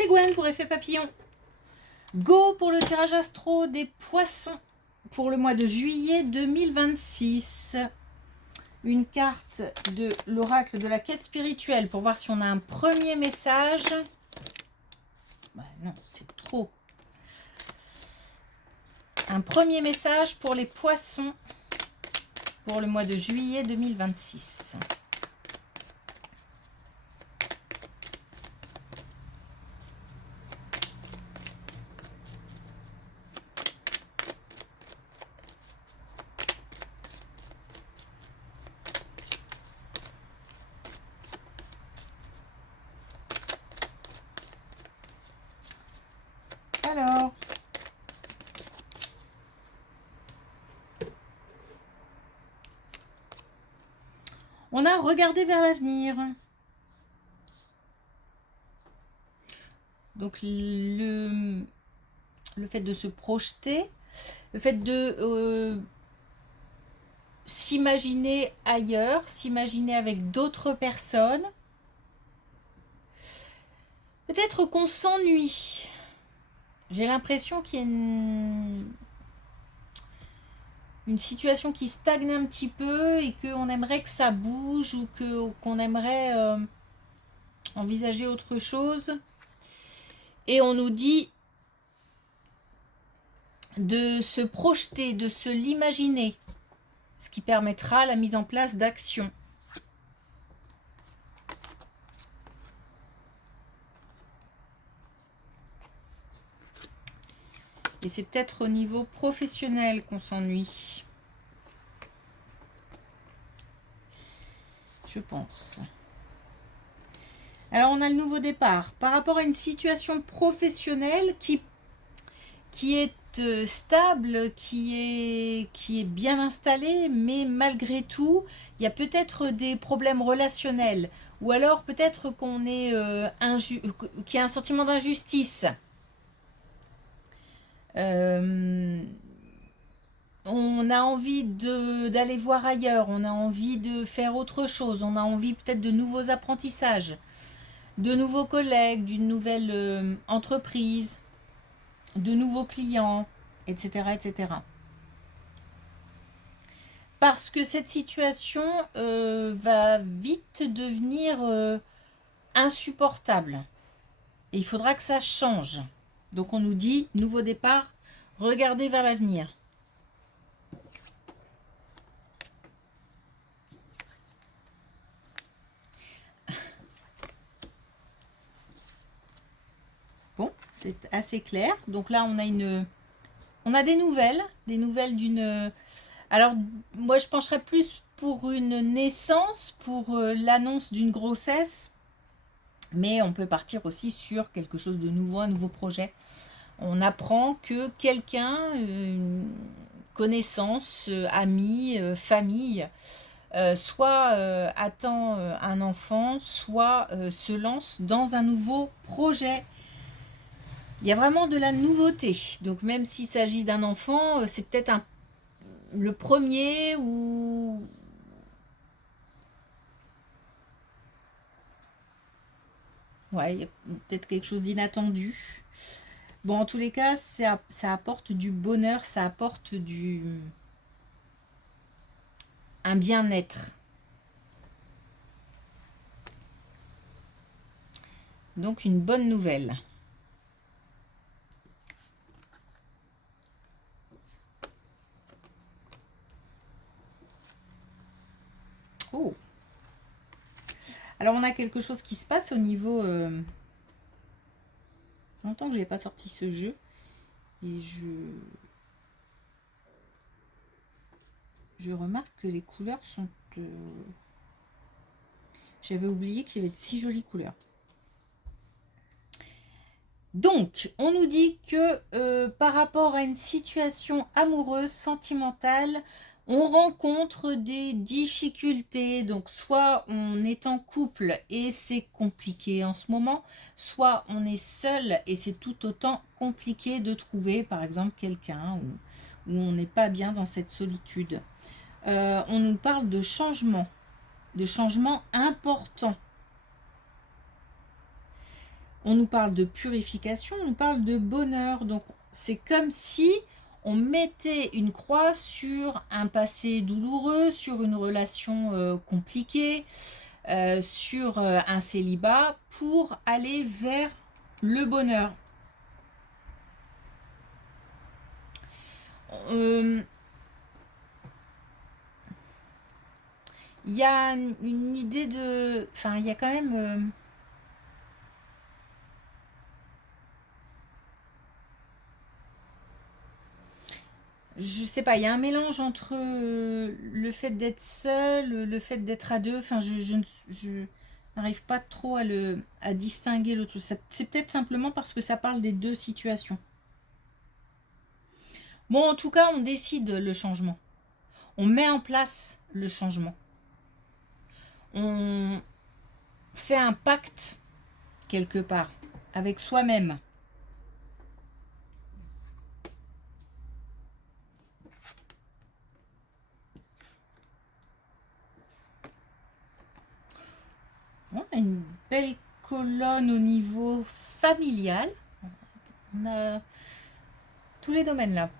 c'est Gwen pour Effet Papillon. Go pour le tirage astro des poissons pour le mois de juillet 2026. Une carte de l'oracle de la quête spirituelle pour voir si on a un premier message. Bah non, c'est trop. Un premier message pour les poissons pour le mois de juillet 2026. Alors, on a regardé vers l'avenir. Donc le fait de se projeter, le fait de s'imaginer ailleurs, s'imaginer avec d'autres personnes. Peut-être qu'on s'ennuie. J'ai l'impression qu'il y a une situation qui stagne un petit peu et qu'on aimerait que ça bouge ou qu'on aimerait envisager autre chose. Et on nous dit de se projeter, de se l'imaginer, ce qui permettra la mise en place d'actions. Et c'est peut-être au niveau professionnel qu'on s'ennuie. Je pense. Alors on a le nouveau départ. Par rapport à une situation professionnelle qui est stable, qui est bien installée, mais malgré tout, il y a peut-être des problèmes relationnels. Ou alors peut-être qu'on est qu'il y a un sentiment d'injustice. On a envie d'aller voir ailleurs, on a envie de faire autre chose, on a envie peut-être de nouveaux apprentissages, de nouveaux collègues, d'une nouvelle entreprise, de nouveaux clients, etc., etc. Parce que cette situation va vite devenir insupportable. Et il faudra que ça change. Donc on nous dit, nouveau départ, regardez vers l'avenir. Bon, c'est assez clair. Donc là, on a des nouvelles d'une... Alors, moi, je pencherais plus pour une naissance, pour l'annonce d'une grossesse. Mais on peut partir aussi sur quelque chose de nouveau, un nouveau projet. On apprend que quelqu'un, une connaissance, ami, famille, soit attend un enfant, soit se lance dans un nouveau projet. Il y a vraiment de la nouveauté. Donc même s'il s'agit d'un enfant, c'est peut-être le premier ou... Ouais, il y a peut-être quelque chose d'inattendu. Bon, en tous les cas, ça apporte du bonheur, ça apporte un bien-être. Donc une bonne nouvelle. Oh. Alors on a quelque chose qui se passe au niveau... longtemps que je n'ai pas sorti ce jeu. Et je remarque que les couleurs sont... J'avais oublié qu'il y avait de si jolies couleurs. Donc, on nous dit que par rapport à une situation amoureuse, sentimentale, on rencontre des difficultés. Donc, soit on est en couple et c'est compliqué en ce moment, soit on est seul et c'est tout autant compliqué de trouver, par exemple, quelqu'un où on n'est pas bien dans cette solitude. On nous parle de changements importants. On nous parle de purification, on nous parle de bonheur. Donc c'est comme si on mettait une croix sur un passé douloureux, sur une relation compliquée, sur un célibat pour aller vers le bonheur. Il y a une idée de... Enfin, il y a quand même... je sais pas, il y a un mélange entre le fait d'être seul, le fait d'être à deux. Enfin, je n'arrive pas trop à distinguer l'autre. C'est peut-être simplement parce que ça parle des deux situations. Bon, en tout cas, on décide le changement. On met en place le changement. On fait un pacte quelque part avec soi-même. On a une belle colonne au niveau familial. On a tous les domaines là.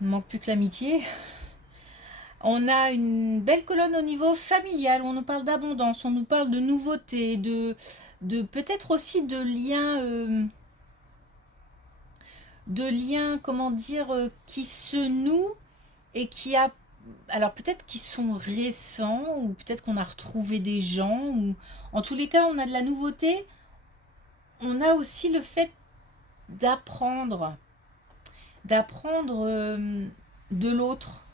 Il ne manque plus que l'amitié. On a une belle colonne au niveau familial où on nous parle d'abondance, on nous parle de nouveautés, de peut-être aussi de liens, comment dire, qui se nouent et qui a, alors peut-être qui sont récents ou peut-être qu'on a retrouvé des gens ou en tous les cas on a de la nouveauté. On a aussi le fait d'apprendre, de l'autre.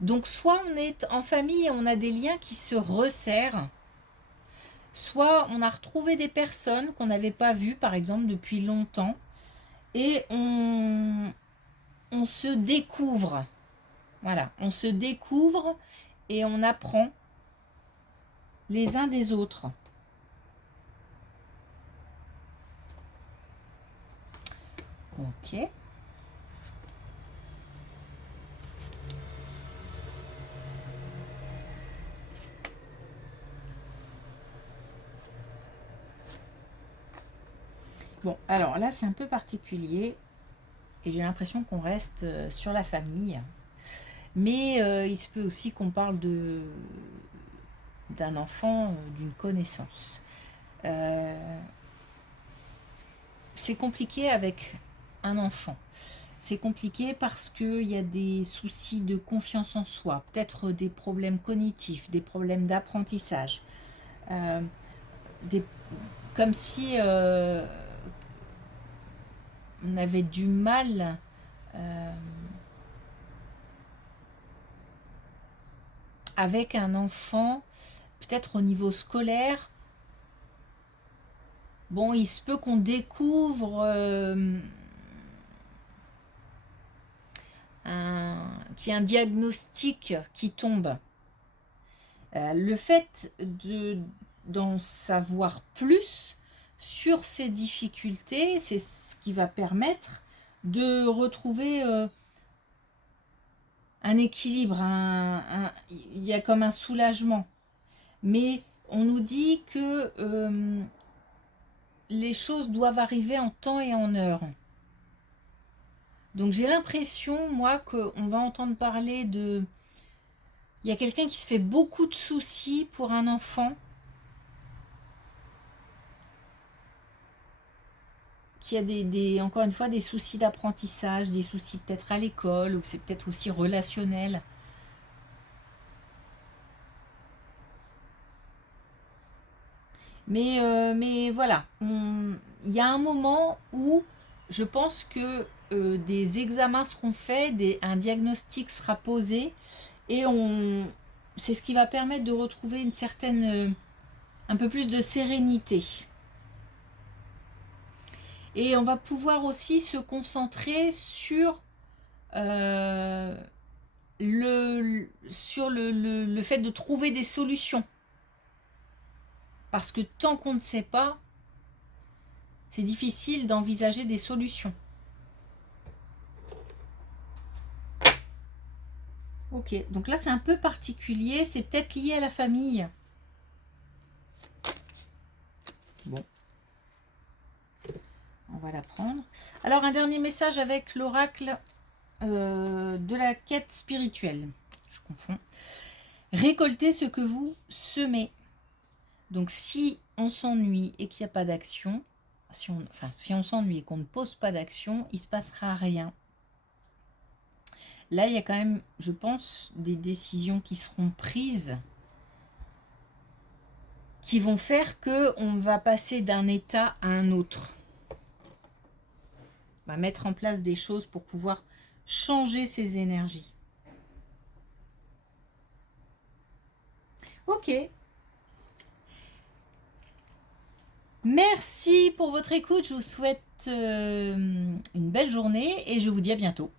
Donc soit on est en famille et on a des liens qui se resserrent, soit on a retrouvé des personnes qu'on n'avait pas vues par exemple depuis longtemps et on se découvre. Voilà, on se découvre et on apprend les uns des autres. Ok. Bon, alors là c'est un peu particulier et j'ai l'impression qu'on reste sur la famille. Mais il se peut aussi qu'on parle d'un enfant, d'une connaissance. C'est compliqué avec un enfant. C'est compliqué parce qu'il y a des soucis de confiance en soi, peut-être des problèmes cognitifs, des problèmes d'apprentissage. Euh, des, comme si on avait du mal avec un enfant, peut-être au niveau scolaire. Bon, il se peut qu'on découvre qu'il y a un diagnostic qui tombe. Le fait d'en savoir plus sur ces difficultés, c'est ce qui va permettre de retrouver un équilibre, il y a comme un soulagement. Mais on nous dit que les choses doivent arriver en temps et en heure. Donc j'ai l'impression, moi, qu'on va entendre parler de... Il y a quelqu'un qui se fait beaucoup de soucis pour un enfant qui a encore une fois des soucis d'apprentissage, des soucis peut-être à l'école, ou c'est peut-être aussi relationnel. Mais voilà, il y a un moment où je pense que des examens seront faits, un diagnostic sera posé, et c'est ce qui va permettre de retrouver une certaine, un peu plus de sérénité. Et on va pouvoir aussi se concentrer sur le fait de trouver des solutions. Parce que tant qu'on ne sait pas, c'est difficile d'envisager des solutions. Ok, donc là c'est un peu particulier, c'est peut-être lié à la famille. Bon. On va la prendre. Alors, un dernier message avec l'oracle de la quête spirituelle. Je confonds. Récoltez ce que vous semez. Donc, si on s'ennuie et qu'il n'y a pas d'action, si on s'ennuie et qu'on ne pose pas d'action, il ne se passera rien. Là, il y a quand même, je pense, des décisions qui seront prises qui vont faire qu'on va passer d'un état à un autre. On va mettre en place des choses pour pouvoir changer ces énergies. Ok. Merci pour votre écoute. Je vous souhaite une belle journée et je vous dis à bientôt.